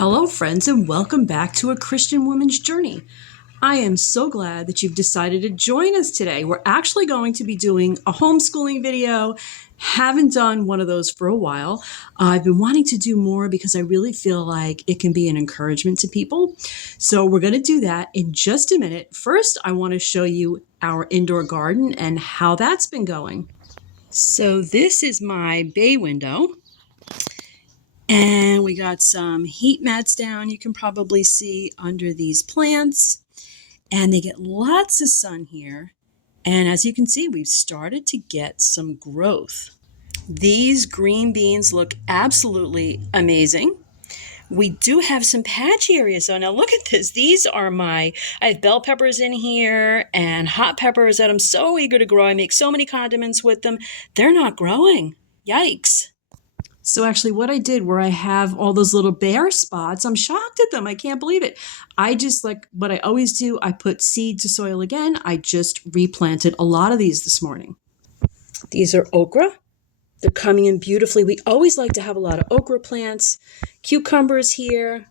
Hello, friends, and welcome back to A Christian Woman's Journey. I am so glad that you've decided to join us today. We're actually going to be doing a homeschooling video. Haven't done one of those for a while. I've been wanting to do more because I really feel like it can be an encouragement to people. So we're going to do that in just a minute. First, I want to show you our indoor garden and how that's been going. So this is my bay window. And we got some heat mats down, you can probably see under these plants. And they get lots of sun here. And as you can see, we've started to get some growth. These green beans look absolutely amazing. We do have some patchy areas. So now look at this. These are I have bell peppers in here and hot peppers that I'm so eager to grow. I make so many condiments with them. They're not growing. Yikes. So actually what I did where I have all those little bare spots, I'm shocked at them. I can't believe it. I just, like what I always do, I put seed to soil again. I just replanted a lot of these this morning. These are okra. They're coming in beautifully. We always like to have a lot of okra plants. Cucumbers here.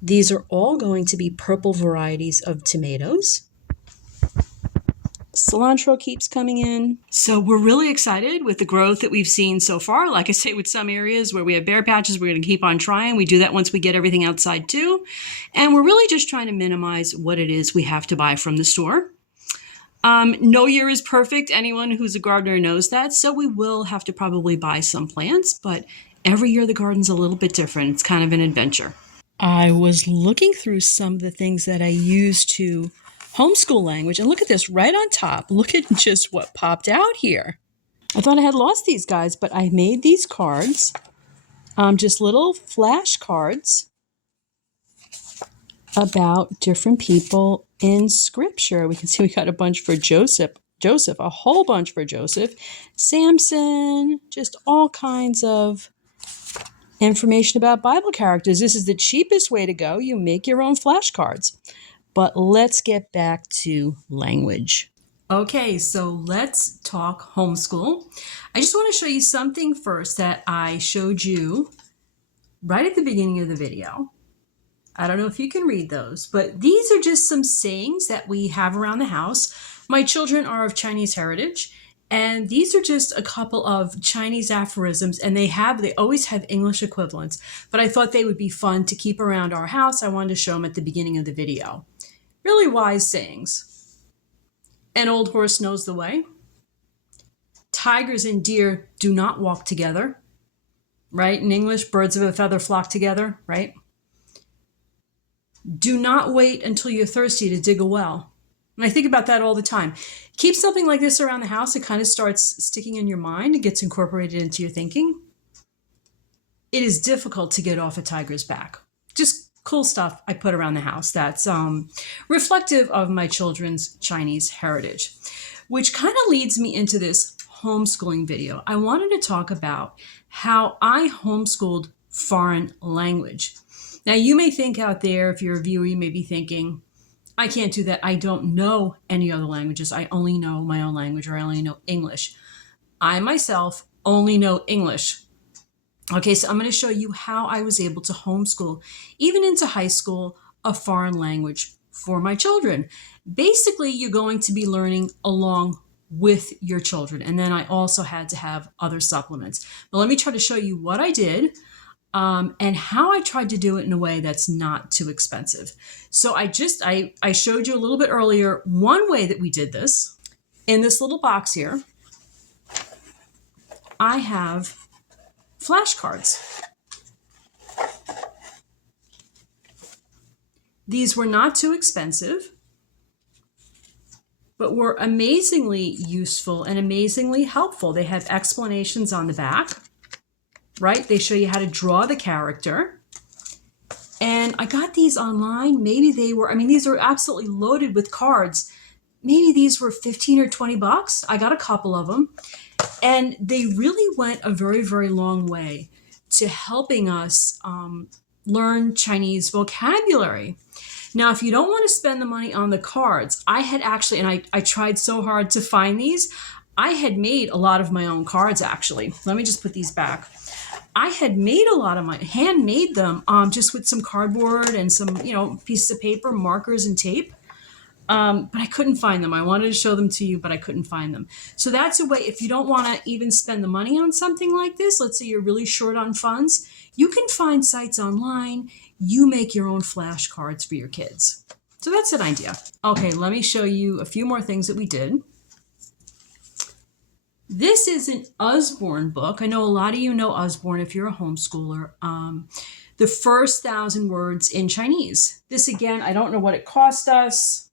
These are all going to be purple varieties of tomatoes. Cilantro keeps coming in. So we're really excited with the growth that we've seen so far. Like I say, with some areas where we have bare patches, we're going to keep on trying. We do that once we get everything outside too. And we're really just trying to minimize what it is we have to buy from the store. No year is perfect. Anyone who's a gardener knows that. So we will have to probably buy some plants, but every year the garden's a little bit different. It's kind of an adventure. I was looking through some of the things that I use to homeschool language, and look at this right on top. Look at just what popped out here. I thought I had lost these guys, but I made these cards, just little flashcards about different people in Scripture. We can see we got a bunch for Joseph, a whole bunch for Joseph, Samson, just all kinds of information about Bible characters. This is the cheapest way to go. You make your own flashcards. But let's get back to language. Okay, so let's talk homeschool. I just want to show you something first that I showed you right at the beginning of the video. I don't know if you can read those, but these are just some sayings that we have around the house. My children are of Chinese heritage, and these are just a couple of Chinese aphorisms, and they always have English equivalents, but I thought they would be fun to keep around our house. I wanted to show them at the beginning of the video. Really wise sayings. An old horse knows the way. Tigers and deer do not walk together, right? In English, birds of a feather flock together, right? Do not wait until you're thirsty to dig a well. And I think about that all the time. Keep something like this around the house. It kind of starts sticking in your mind. It gets incorporated into your thinking. It is difficult to get off a tiger's back. Just cool stuff I put around the house that's reflective of my children's Chinese heritage, which kind of leads me into this homeschooling video. I wanted to talk about how I homeschooled foreign language. Now, you may think out there, if you're a viewer, you may be thinking, I can't do that. I don't know any other languages. I only know my own language, or I only know English. I myself only know English. Okay, so I'm going to show you how I was able to homeschool, even into high school, a foreign language for my children. Basically, you're going to be learning along with your children. And then I also had to have other supplements. But let me try to show you what I did and how I tried to do it in a way that's not too expensive. So I showed you a little bit earlier one way that we did this. In this little box here, I have flashcards. These were not too expensive, but were amazingly useful and amazingly helpful. They have explanations on the back, right? They show you how to draw the character. And I got these online. Maybe these are absolutely loaded with cards. Maybe these were 15 or 20 bucks. I got a couple of them. And they really went a very, very long way to helping us learn Chinese vocabulary. Now, if you don't want to spend the money on the cards, I had actually, and I tried so hard to find these, I had made a lot of my own cards, actually. Let me just put these back. I had made a lot of my, handmade them just with some cardboard and some, pieces of paper, markers and tape. But I couldn't find them. I wanted to show them to you, but I couldn't find them. So that's a way, if you don't want to even spend the money on something like this, let's say you're really short on funds, you can find sites online. You make your own flashcards for your kids. So that's an idea. Okay, let me show you a few more things that we did. This is an Usborne book. I know a lot of you know Usborne if you're a homeschooler. The first 1,000 words in Chinese. This, again, I don't know what it cost us.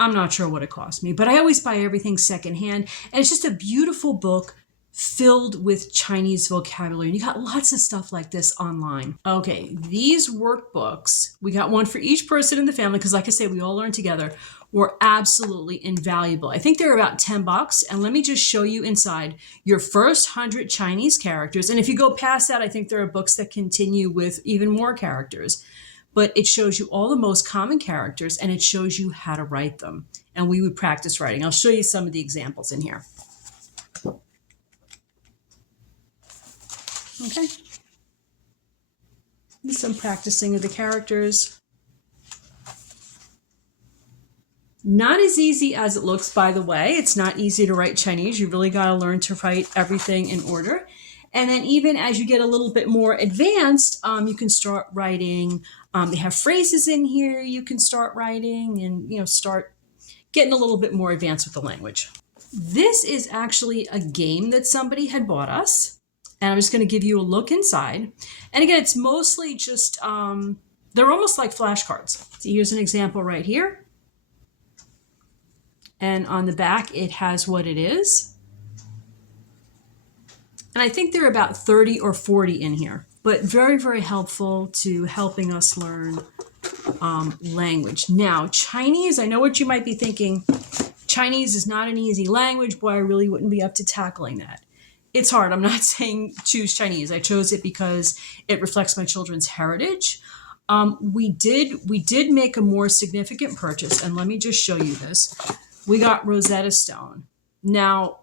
I'm not sure what it cost me, but I always buy everything secondhand. And it's just a beautiful book filled with Chinese vocabulary. And you got lots of stuff like this online. Okay, these workbooks, we got one for each person in the family, because like I say, we all learn together, were absolutely invaluable. I think they're about $10. And let me just show you inside your first 100 Chinese characters. And if you go past that, I think there are books that continue with even more characters. But it shows you all the most common characters, and it shows you how to write them. And we would practice writing. I'll show you some of the examples in here. Okay. And some practicing of the characters. Not as easy as it looks, by the way. It's not easy to write Chinese. You really got to learn to write everything in order. And then even as you get a little bit more advanced, you can start writing. They have phrases in here you can start writing and, start getting a little bit more advanced with the language. This is actually a game that somebody had bought us. And I'm just going to give you a look inside. And again, it's mostly just, they're almost like flashcards. So here's an example right here. And on the back, it has what it is. And I think there are about 30 or 40 in here, but very, very helpful to helping us learn language. Now, Chinese, I know what you might be thinking. Chinese is not an easy language. Boy, I really wouldn't be up to tackling that. It's hard. I'm not saying choose Chinese. I chose it because it reflects my children's heritage. We did make a more significant purchase, and let me just show you this. We got Rosetta Stone. Now,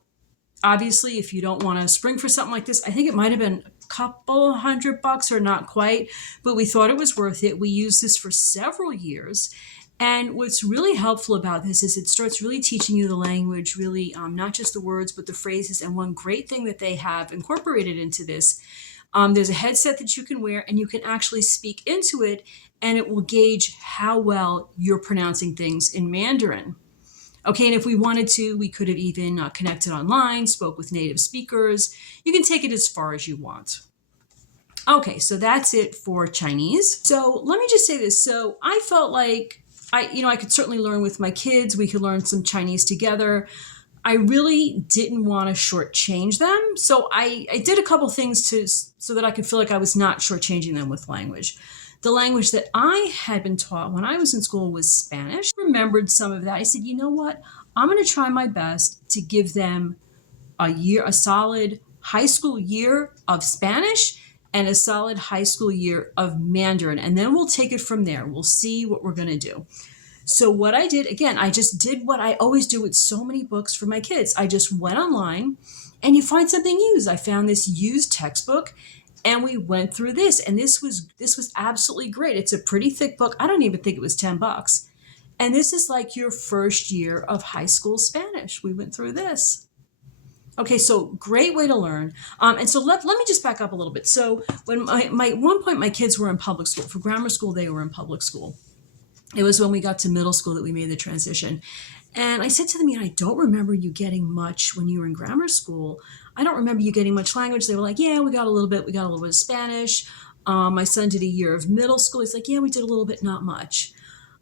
obviously, if you don't want to spring for something like this, I think it might have been a couple $100 or not quite, but we thought it was worth it. We used this for several years. And what's really helpful about this is it starts really teaching you the language, really not just the words, but the phrases. And one great thing that they have incorporated into this, there's a headset that you can wear and you can actually speak into it, and it will gauge how well you're pronouncing things in Mandarin. Okay, and if we wanted to, we could have even connected online, spoke with native speakers. You can take it as far as you want. Okay, so that's it for Chinese. So let me just say this. So I felt like I could certainly learn with my kids. We could learn some Chinese together. I really didn't want to shortchange them. So I did a couple things so that I could feel like I was not shortchanging them with language. The language that I had been taught when I was in school was Spanish. I remembered some of that. I said, you know what? I'm going to try my best to give them a solid high school year of Spanish and a solid high school year of Mandarin. And then we'll take it from there. We'll see what we're going to do. So what I did, again, I just did what I always do with so many books for my kids. I just went online and you find something used. I found this used textbook and we went through this. And this was absolutely great. It's a pretty thick book. I don't even think it was $10. And this is like your first year of high school Spanish. We went through this. Okay, so great way to learn. And so let me just back up a little bit. So when one point my kids were in public school. For grammar school, they were in public school. It was when we got to middle school that we made the transition. And I said to them, I don't remember you getting much when you were in grammar school. I don't remember you getting much language. They were like, yeah, we got a little bit. We got a little bit of Spanish. My son did a year of middle school. He's like, yeah, we did a little bit, not much.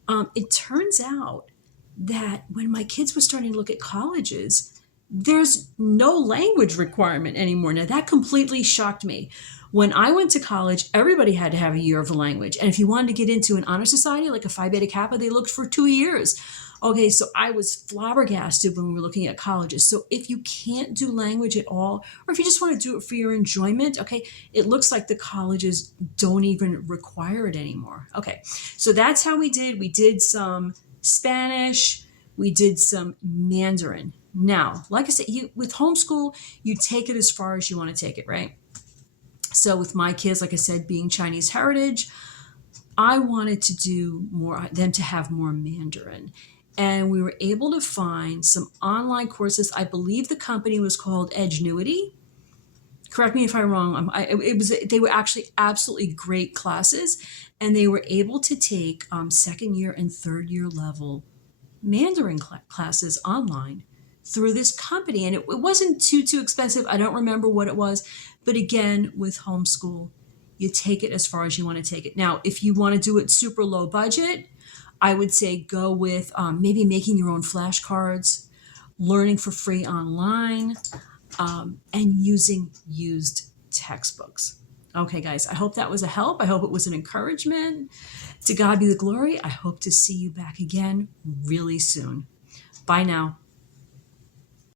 It turns out that when my kids were starting to look at colleges, there's no language requirement anymore. Now, that completely shocked me. When I went to college, everybody had to have a year of a language. And if you wanted to get into an honor society, like a Phi Beta Kappa, they looked for 2 years. Okay, so I was flabbergasted when we were looking at colleges. So if you can't do language at all, or if you just want to do it for your enjoyment, okay, it looks like the colleges don't even require it anymore. Okay, so that's how we did. We did some Spanish. We did some Mandarin. Now, like I said, with homeschool, you take it as far as you want to take it, right? So with my kids, like I said, being Chinese heritage, I wanted to do more, them to have more Mandarin. And we were able to find some online courses. I believe the company was called Edgenuity. Correct me if I'm wrong. They were actually absolutely great classes, and they were able to take second year and third year level Mandarin classes online through this company. And it wasn't too expensive. I don't remember what it was. But again, with homeschool, you take it as far as you want to take it. Now, if you want to do it super low budget, I would say go with maybe making your own flashcards, learning for free online, and using used textbooks. Okay, guys, I hope that was a help. I hope it was an encouragement. To God be the glory. I hope to see you back again really soon. Bye now.